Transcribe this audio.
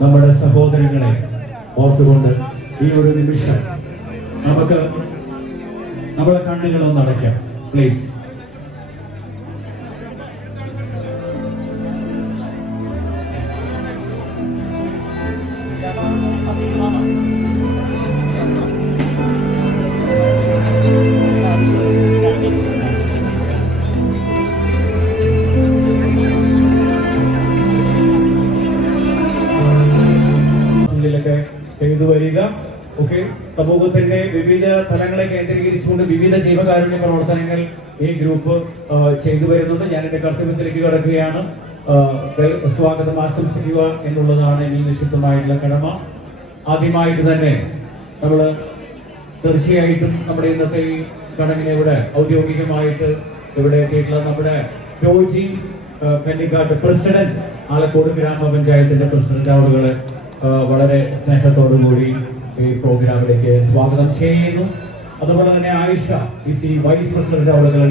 നമ്മുടെ സഹോദരങ്ങളെ ഓർത്തുകൊണ്ട് ഈ ഒരു നിമിഷം നമുക്ക് നമ്മുടെ കണ്ണുകളൊന്ന് അടയ്ക്കാം പ്ലീസ്. ചെയ്തു വരിക. ഓക്കെ, സമൂഹത്തിന്റെ വിവിധ തലങ്ങളെ കേന്ദ്രീകരിച്ചുകൊണ്ട് വിവിധ ജീവകാരുണ്യ പ്രവർത്തനങ്ങൾ ഈ ഗ്രൂപ്പ് ചെയ്തു വരുന്നുണ്ട്. ഞാൻ എന്റെ കർത്തവ്യത്തിലേക്ക് കടക്കുകയാണ്. സ്വാഗതം ആശംസിക്കുക എന്നുള്ളതാണ് എന്നിൽ നിക്ഷിപ്തമായിട്ടുള്ള കടമ. ആദ്യമായിട്ട് തന്നെ നമ്മൾ തീർച്ചയായിട്ടും നമ്മുടെ ഇന്നത്തെ ഈ ചടങ്ങിനെ ഇവിടെ ഔദ്യോഗികമായിട്ട് ഇവിടെ എത്തിയിട്ടുള്ള നമ്മുടെ ജോജി കന്നിക്കാട്ട് പ്രസിഡന്റ്, ആലക്കോട് ഗ്രാമപഞ്ചായത്തിന്റെ പ്രസിഡന്റ് അവരുകളെ വളരെ സ്നേഹത്തോടുകൂടി ഈ പ്രോഗ്രാമിലേക്ക് സ്വാഗതം ചെയ്യുന്നു. അതുപോലെ തന്നെ ആയിഷ വൈസ് പ്രസിഡന്റ് അവരുകൾ